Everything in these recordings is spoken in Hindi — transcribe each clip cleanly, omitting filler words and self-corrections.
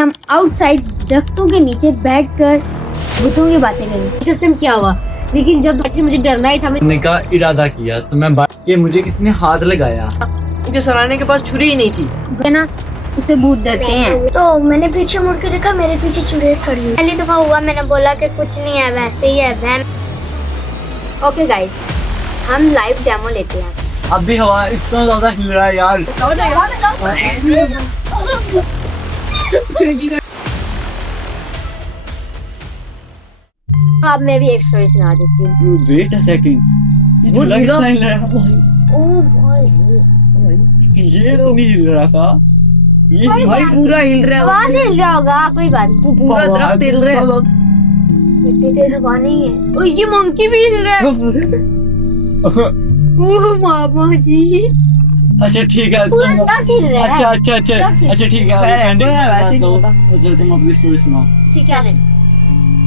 हम आउटसाइड दरख्तों के नीचे बैठकर भूतों की बातें करें। उस टाइम क्या हुआ, लेकिन जब मुझे डरना ही था, मैंने का इरादा किया तो मैं कि मुझे किसी ने हाथ लगाया। उनके सराहने के पास छुरी ही नहीं थी। है ना, उससे भूत डरते हैं। तो मैंने पीछे मुड़ के देखा, मेरे पीछे चुड़ैल खड़ी है। पहली दफा हुआ, मैंने बोला कि कुछ नहीं है, वैसे ही है वहम। ओके गाइस, हम लाइव डेमो लेते हैं। अब भी हवा इतना ज्यादा हिल रहा है यार। अब मैं भी एक स्टोरी सुना देती हूँ। वेट अ सेकंड, वो ये लगा- हिल रहा है। ओ भाई, ये तो नहीं हिल रहा था, ये भाई पूरा हिल रहा है, आवाज हिल रहा होगा, कोई बात नहीं। पूरा दरख्त हिल रहा है। इतनी तेज हवा नहीं है। ओ ये मंकी भी हिल रहा है। ओ मामा जी, अच्छा ठीक है, पूरा दरख्त हिल रहा है। अच्छा ठीक है, खैर, एंडिंग कोई वैसे नहीं होता। तुम अपनी स्टोरी सुनाओ। ठीक है।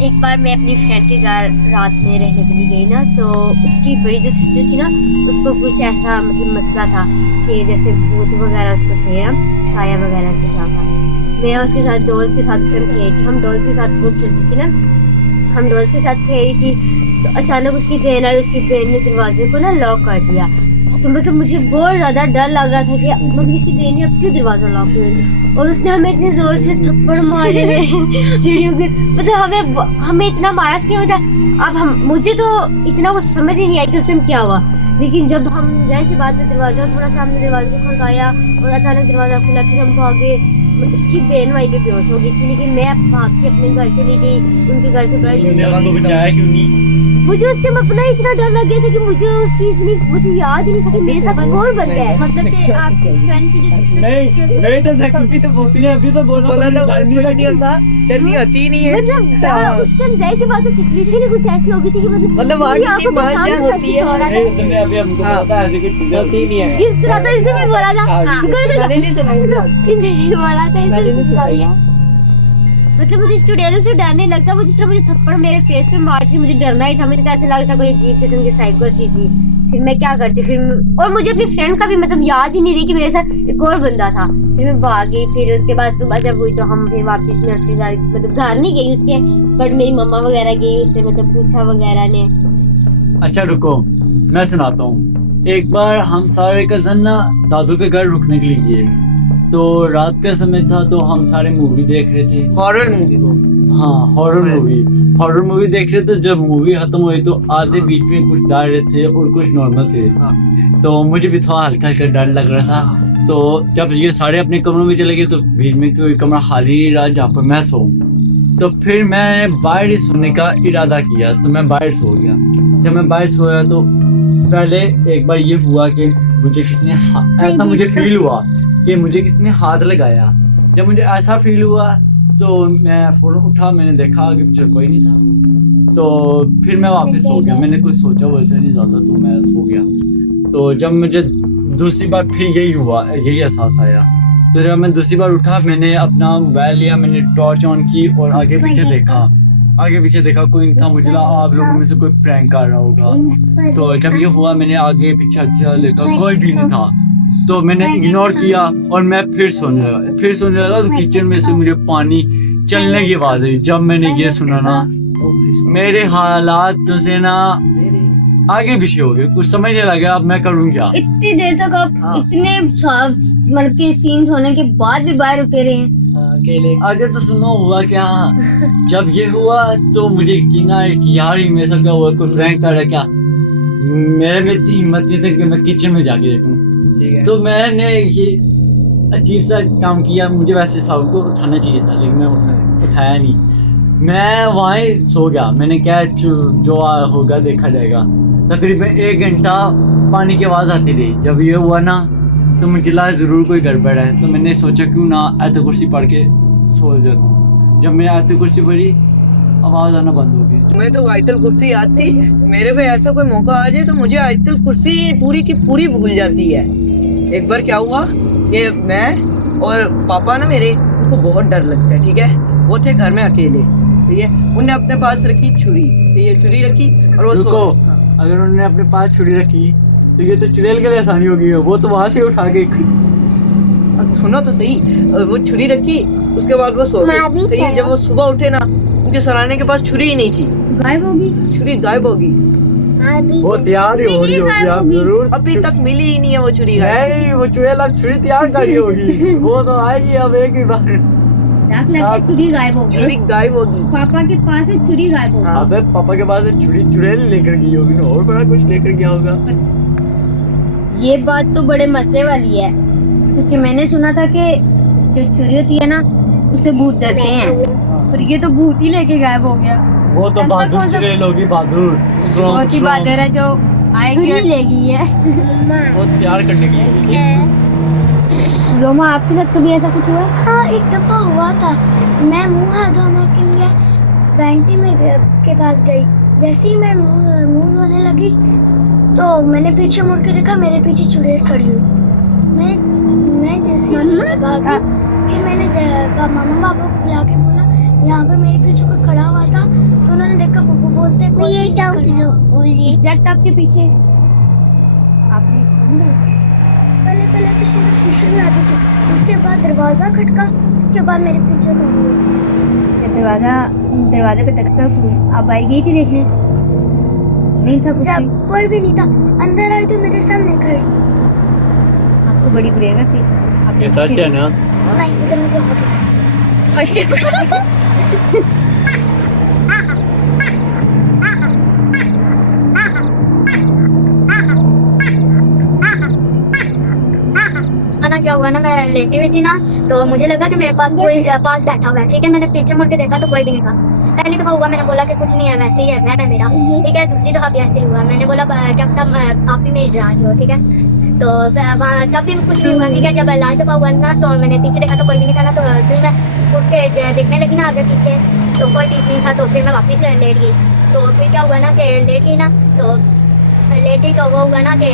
एक बार मैं अपनी फ्रेंड के घर रात में रहने के लिए गई ना, तो उसकी बड़ी जो सिस्टर थी ना, उसको कुछ ऐसा मतलब मसला था कि जैसे भूत वगैरह उसको थे, हम साया वगैरह उसके साथ था। मैं उसके साथ डॉल्स के साथ उस टाइम खेली थी, हम डॉल्स के साथ बहुत खेलती थी ना, हम डॉल्स के साथ खेली थी। तो अचानक उसकी बहन आई, उसकी बहन ने दरवाजे को ना लॉक कर दिया। तो मतलब मुझे बहुत ज़्यादा डर लग रहा था कि मतलब इसकी बहन ने अब क्यों दरवाजा लॉक कर दिया, और उसने हमें इतने जोर से थप्पड़ मारे सीढ़ियों के, मतलब हमें इतना मारा कि मतलब अब हम मुझे तो इतना कुछ समझ ही नहीं आया कि उस टाइम क्या हुआ। लेकिन जब हम जैसे बात है दरवाजा, थोड़ा सा हमने दरवाजे को खड़काया और अचानक दरवाजा खुला, फिर हम भागे। उसकी बहन वहीं पे बेहोश हो गई थी, लेकिन मैं भाग के अपने घर चली गई, उनके घर से बाहर चली गई। उसको बचाया क्यों नहीं? मुझे उसके अपना इतना डर लग गया था कि मुझे उसकी इतनी मुझे याद ही नहीं था कि मेरे साथ कौन बनता है। मतलब कि आपकी फ्रेंड की जो नहीं वेट अ सेकंड, अभी तो उसने अभी तो बोला था डरनी होती ही नहीं है। मतलब उसका जाहिर सी बात है, सिचुएशन ही कुछ ऐसी हो गई थी कि मतलब आगे की बात क्या होती है? तुमने अभी हमको बोला था ऐसे कुछ चीजें होती नहीं है। इस तरह तो इसने भी बोला था। मैंने नहीं सुनाई। इसने भी बोला था, मैंने नहीं सुनाई है। मतलब मुझे चुड़ैलों से डर नहीं लगता, वो जिस तरह मुझे थप्पड़ मेरे फेस पे मार थी, मुझे डरना ही था। मुझे तो ऐसे लग रहा था कोई अजीब किस्म की साइको सी थी। फिर मैं क्या करती, फिर और मुझे अपनी फ्रेंड का भी मतलब याद ही नहीं रही कि मेरे साथ एक और बंदा था। फिर मैं भाग गई। फिर उसके बाद सुबह जब हुई तो हम फिर वापस में उसके घर, मतलब घर नहीं गई उसके, बट मेरी मम्मा वगैरह गई, उससे मतलब पूछा वगैरह ने। अच्छा रुको, मैं सुनाता हूँ। एक बार हम सारे कजन ना दादू के घर रुकने के लिए गए, तो रात का समय था, तो हम सारे मूवी देख रहे थे, हॉरर मूवी को। हाँ हॉरर मूवी देख रहे थे। जब मूवी खत्म हुई तो आधे बीच में कुछ डर रहे थे और कुछ नॉर्मल थे। तो मुझे भी थोड़ा हल्का हल्का डर लग रहा था। तो जब ये सारे अपने कमरों में चले गए तो बीच में कोई कमरा खाली नहीं रहा जहाँ पर मैं सोऊं। तो फिर मैंने बाहर ही सोने का इरादा किया, तो मैं बाहर सो गया। जब मैं बाहर सोया तो पहले एक बार ये हुआ कि मुझे किसी ने ऐसा मुझे फील हुआ कि मुझे किसी ने हाथ लगाया। जब मुझे ऐसा फील हुआ तो मैं फौरन उठा, मैंने देखा आगे पीछे कोई नहीं था। तो फिर मैं वापस सो गया। मैंने कुछ सोचा वैसे नहीं ज़्यादा, तो मैं सो गया। तो जब मुझे दूसरी बार फिर यही हुआ, यही एहसास आया, तो जब मैं दूसरी बार उठा, मैंने अपना मोबाइल लिया, मैंने टॉर्च ऑन की और आगे पीछे देखा। आगे पीछे देखा, कोई नहीं था। मुझे लगा आप लोगों में से कोई प्रैंक कर रहा होगा। तो जब ये हुआ, मैंने आगे पीछे अच्छा देखा, कोई भी नहीं था। तो मैंने इग्नोर किया और मैं फिर सोने लगा। तो किचन में से मुझे पानी चलने की आवाज आई। जब मैंने ये सुना ना, मेरे हालात से ना आगे पीछे हो गए, कुछ समझ नहीं लगा अब मैं करूँ क्या। इतनी देर तक आप इतने मतलब के सीन्स होने के बाद भी बाहर रुके रहे हैं। अकेले आगे तो सुनो हुआ क्या। जब ये हुआ तो मुझे यकीन आया कि यार ये मेरे साथ क्या हुआ, कोई प्रैंक कर रहा है क्या। मेरे में इतनी हिम्मत नहीं थी कि मैं किचन में जाके देखूं। तो मैंने ये अजीब सा काम किया। मुझे वैसे सबको उठाना चाहिए था, लेकिन मैं उठाया नहीं। मैं वहीं सो गया। मैंने क्या जो होगा देखा जाएगा। तकरीबन 1 घंटा पानी की आवाज़ आती रही। जब ये हुआ ना तो मुझे लगा ज़रूर कोई गड़बड़ है। तो मैंने सोचा क्यों ना आयत कुर्सी पढ़ के सो जाता हूँ। जब मैंने आयत कुर्सी पढ़ी, आवाज़ आना बंद हो गई। मैं तो आयतल कुर्सी याद थी। मेरे पे ऐसा कोई मौका आ जाए तो मुझे आयतल कुर्सी पूरी की पूरी भूल जाती है। एक बार क्या हुआ कि मैं और पापा ना मेरे, उनको बहुत डर लगता है, ठीक है। वो थे घर में अकेले, ठीक है। उन्होंने अपने पास रखी छुरी, तो ये छुरी रखी और वो रुको, अगर उन्होंने अपने पास छुरी रखी तो ये तो चुड़ैल के लिए आसानी होगी। वो तो वहां से उठा के सुनो तो सही, वो छुरी रखी, उसके बाद वो सो मैं भी गए। फिर जब वो सुबह उठे ना, उनके सराहने के पास छुरी ही नहीं थी, गायब होगी। छुरी गायब होगी। अभी वो तैयार ही हो रही होगी आप जरूर। अभी तक मिली ही नहीं है वो छुरी गायब। नहीं, वो चुड़ैल अब छुरी तैयार करी होगी। वो तो आएगी अब एक ही बार। दाग लग के छुरी गायब हो छुरी गई। गायब होगी। पापा के पास से छुरी गायब हो गई। हाँ। अबे पापा के पास से छुरी चुड़ैल लेकर गई होगी ना, और बड़ा कुछ लेकर गया होगा। ये बात तो बड़े मसले वाली है, क्योंकि मैंने सुना था कि जो छुरी होती है ना, उससे भूत डरते हैं, और ये तो भूत ही लेके गायब हो गया। वो तो ऐसा बहादुर कौन सा- चुड़ैल होगी, बहादुर। बहुत ही बहादुर है जो छुरी ले गई है। वो तैयार करने के लिए। रोमा, आपके साथ कभी ऐसा कुछ हुआ? हाँ, एक दफा हुआ था। मैं मुंह हाथ धोने के लिए बैंटी में के पास गई। जैसे ही मैं मुंह धोने लगी तो मैंने पीछे मुड़ के देखा, मेरे पीछे चुड़ैल खड़ी हुई। मैं जैसे ही भागी, फिर मैंने मामा पापा को बुला के बोला यहाँ पे मेरे पीछे कोई खड़ा हुआ था, तो उन्होंने देखा, पप्पू बोलते एग्जैक्ट आपके पीछे आपने पहले पहले तो सिर्फ शीशे में आती थी, उसके बाद दरवाजा खटका, उसके बाद मेरे पीछे खड़ी हुई थी। दरवाजे पे तक आप आई गई थी देखने? नहीं था कुछ भी? जब कोई भी नहीं था, अंदर आई तो मेरे सामने खड़ी थी। आपको बड़ी ब्रेव है फिर। ये सच है ना? नहीं, उधर मुझे हवा पता। ना क्या हुआ ना, मैं लेटी हुई थी ना, तो मुझे लगा कि मेरे पास कोई पास बैठा हुआ है। ठीक है, मैंने पीछे मुड़ के देखा तो कोई भी नहीं था। पहली दफा हुआ, मैंने बोला कि कुछ नहीं है, वैसे ही है, वह है मेरा। ठीक है, दूसरी दफा भी ऐसे ही हुआ। मैंने बोला जब तक आप ही मेरी डरा रही हो। ठीक है, तो तब भी कुछ नहीं हुआ। ठीक है, जब लास्ट दफा हुआ ना, तो मैंने पीछे देखा तो कोई भी नहीं था ना, तो फिर मैं उठ के देखने लगी ना आगे पीछे, तो कोई भी नहीं था। तो फिर मैं वापस लेट गई। तो फिर क्या हुआ ना कि लेट गई ना, तो लेटी तो वो हुआ ना कि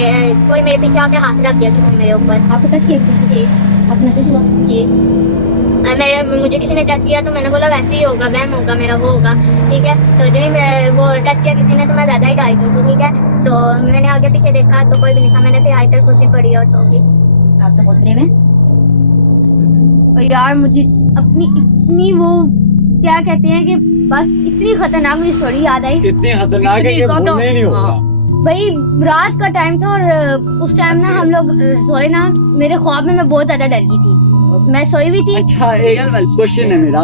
कोई मेरे पीछे आके हाथ रख दिया किसी ने मेरे ऊपर। आपको टच किया किसी ने? जी आप मैसेज हुआ? जी, मुझे किसी ने टच किया तो मैंने बोला वैसे ही होगा, वहम होगा मेरा, वो होगा। ठीक है, तो जो ही वो टच किया किसी ने तो मैं ज़्यादा ही डाल गई थी। ठीक है, तो मैंने आगे पीछे देखा तो कोई भी नहीं था। मैंने फिर आयतल कुर्सी पढ़ी और सो गई। आप तो बहुत ब्रेव हैं। और यार मुझे अपनी इतनी वो क्या कहते हैं कि बस इतनी खतरनाक मुझे स्टोरी याद आई। इतनी खतरनाक है कि भूलने ही नहीं होगा। भाई रात का टाइम था और उस टाइम ना हम लोग सोए ना, मेरे ख्वाब में मैं बहुत ज्यादा डर गई थी। मैं सोई हुई थी। अच्छा, एक क्वेश्चन है मेरा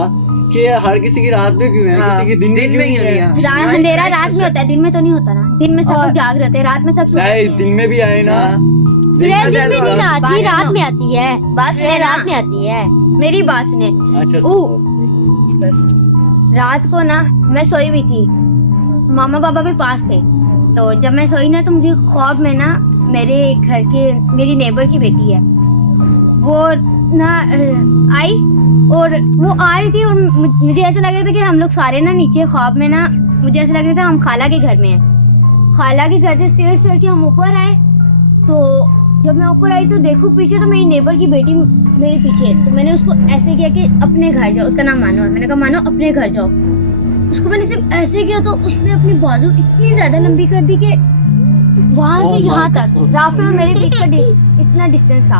कि हर किसी की रात में क्यों है, किसी की दिन में क्यों नहीं है? अंधेरा रात में होता है, दिन में तो नहीं होता ना। दिन में सब लोग जाग रहे होते हैं, रात में सब सो नहीं, रहे दिन में भी आए ना। दिन में नहीं आती, रात में आती है। बात सुने, रात में आती है। मेरी बात सुने। अच्छा, रात को ना मैं सोई हुई थी, मामा पापा भी पास थे। तो जब मैं सोई ना, तो मुझे ख्वाब में ना मेरे घर के, मेरी नेबर की बेटी है, वो ना आई और वो आ रही थी और मुझे ऐसा लग रहा था कि हम लोग सारे ना नीचे ख्वाब में ना, मुझे ऐसा लग रहा था हम खाला के घर में हैं। खाला के घर से स्टेयर्स चढ़ के हम ऊपर आए। तो जब मैं ऊपर आई तो देखो पीछे, तो मेरी नेबर की बेटी मेरे पीछे है। तो मैंने उसको ऐसे किया कि अपने घर जाओ। उसका नाम मानो है। मैंने कहा मानो अपने घर जाओ। उसको मैंने सिर्फ ऐसे किया तो उसने अपनी बाजू इतनी ज्यादा लंबी कर दी कि वहां से यहाँ तक राफे और मेरे बीच का इतना डिस्टेंस था।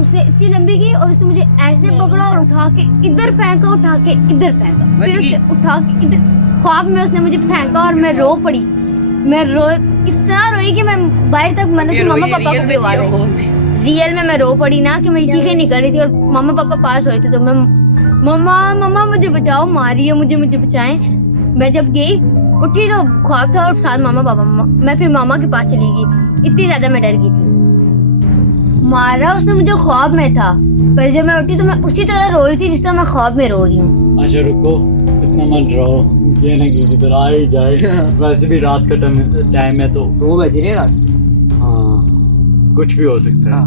उसने इतनी लंबी की और उसने मुझे ऐसे पकड़ा और उठा के इधर फेंका, उठा के इधर फेंका, फिर उसने उठा के इधर। ख्वाब में उसने मुझे फेंका और मैं रो पड़ी। मैं इतना रोई कि मैं बाहर तक, मतलब कि मामा पापा को भी आवाज आई। रियल में मैं रो पड़ी ना कि मेरी चीखें निकल रही थी और मामा पापा पास हुए थे। तो मैं मम्मा मुझे बचाओ, मारी है मुझे बचाएं। मैं जब गई उठी तो ख्वाब था और साथ मामा पापा। मैं फिर मामा के पास चली गई, इतनी ज्यादा मैं डर गई थी। मारा उसने मुझे ख्वाब में था, पर जब मैं उठी तो मैं उसी तरह रो रही थी जिस तरह मैं ख्वाब में रो रही हूँ। अच्छा रुको, इतना मत रो, ये ना कि इधर आ ही जाए। वैसे भी रात का टाइम है तो 2 बज रहे रात। हाँ, कुछ भी हो सकता है।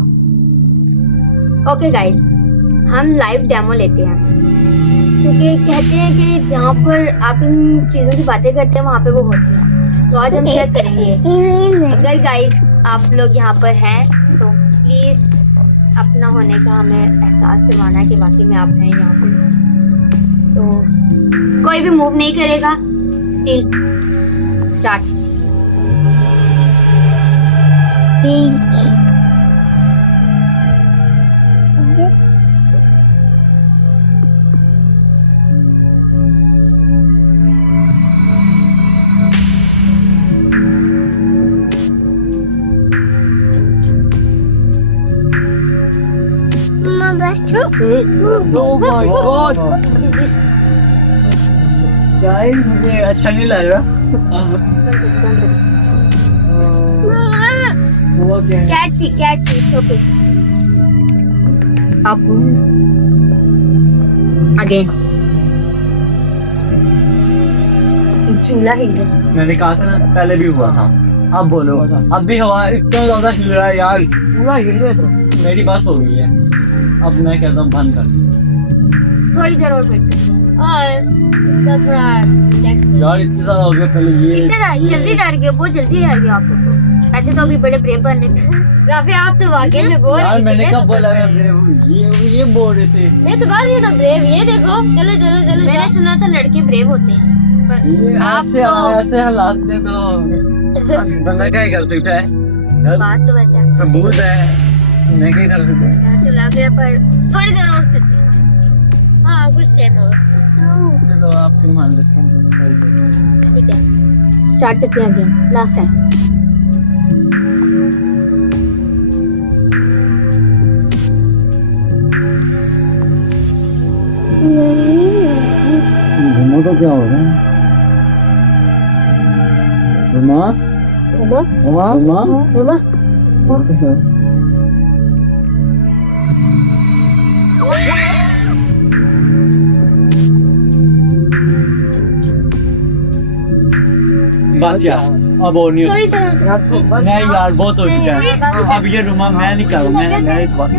ओके गाइस, हम लाइव डेमो लेते हैं, क्योंकि कहते हैं कि जहाँ पर आप इन चीज़ों की बातें करते हैं वहाँ पे वो होती हैं। तो आज हम चेक करेंगे। अगर गाइस आप लोग यहाँ पर हैं तो प्लीज अपना होने का हमें एहसास दिलाना है कि वाकई में आप हैं यहाँ पे। तो कोई भी मूव नहीं करेगा। Still start. मम्मा बैठो Oh my God! This guys मुझे अच्छा नहीं लग रहा। वो क्या है? cat pee, it's okay. Up. Again. चूल्हा हिल गया। मैंने कहा था ना पहले भी हुआ था। अब बोलो, अब भी हवा इतना ज्यादा हिल रहा है यार। पूरा हिल रहा था। मेरी बस हो गई है। अब मैं कहता हूँ बंद कर। थोड़ी देर और वेट करते तो थोड़ा रिलैक्स यार इतने ज्यादा हो गया पहले ये। जल्दी डर गए, बहुत जल्दी डर गए आप लोग तो। ऐसे तो अभी बड़े ब्रेव बनने राफी, आप तो वाकई में बोल यार मैंने कब बोला मैं ब्रेव हूँ? ये बोल रहे थे। मैं तो बात रही हूँ ना ब्रेव, ये देखो। चलो चलो चलो, मैंने सुना था लड़के ब्रेव होते हैं, पर ये आप ऐसे तो ऐसे हालात थे तो बंदा क्या ही कर सकता है? यार, बात तो वैसे आपसे सबूत है, मैं क्या कर सकता हूँ? यार तो लग गया, पर थोड़ी देर और करते हैं। हाँ कुछ टाइम और, चलो आपके मान लेते हैं तो थोड़ी देर। ठीक है स्टार्ट करते हैं अगेन, लास्ट टाइम। घूमो तो क्या होगा? घुमा रोमा घुमा घुमा रोमा बस यार अब और नहीं थोड़ी होता। देर नहीं यार बहुत हो चुका है। अब ये रुमा मैं नहीं कर रहा, मैं बस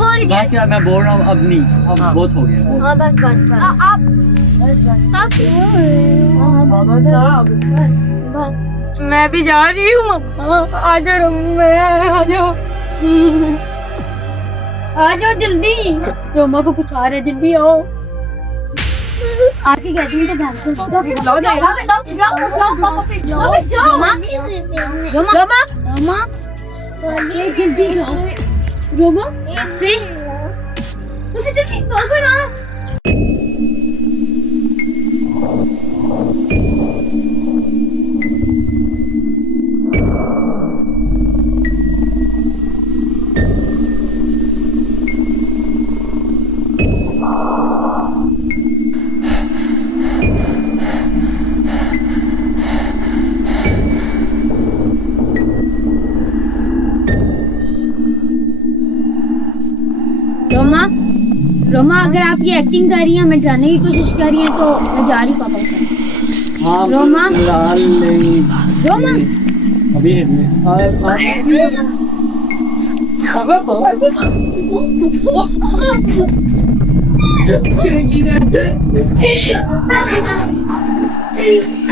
थोड़ी देर। बस यार मैं बोल रहा हूँ अब नहीं, अब बहुत हो गया। हाँ बस बस बस आप बस बस। मैं भी जा रही हूँ मम्मा, आ जाओ आ जाओ आ जाओ जल्दी। रोमा को कुछ आ रहा है, जल्दी आओ। आके कहती हूँ तो ध्यान से रोमा जल्दी जाओ। रोमा मुझे जल्दी भागो ना। रोमा रोमा अगर आप ये एक्टिंग कर रही हैं, हमें डराने की कोशिश कर रही हैं, तो मैं जा रही हूँ पापा के साथ। हाँ रोमा? लाल नहीं रोमा अभी Hey!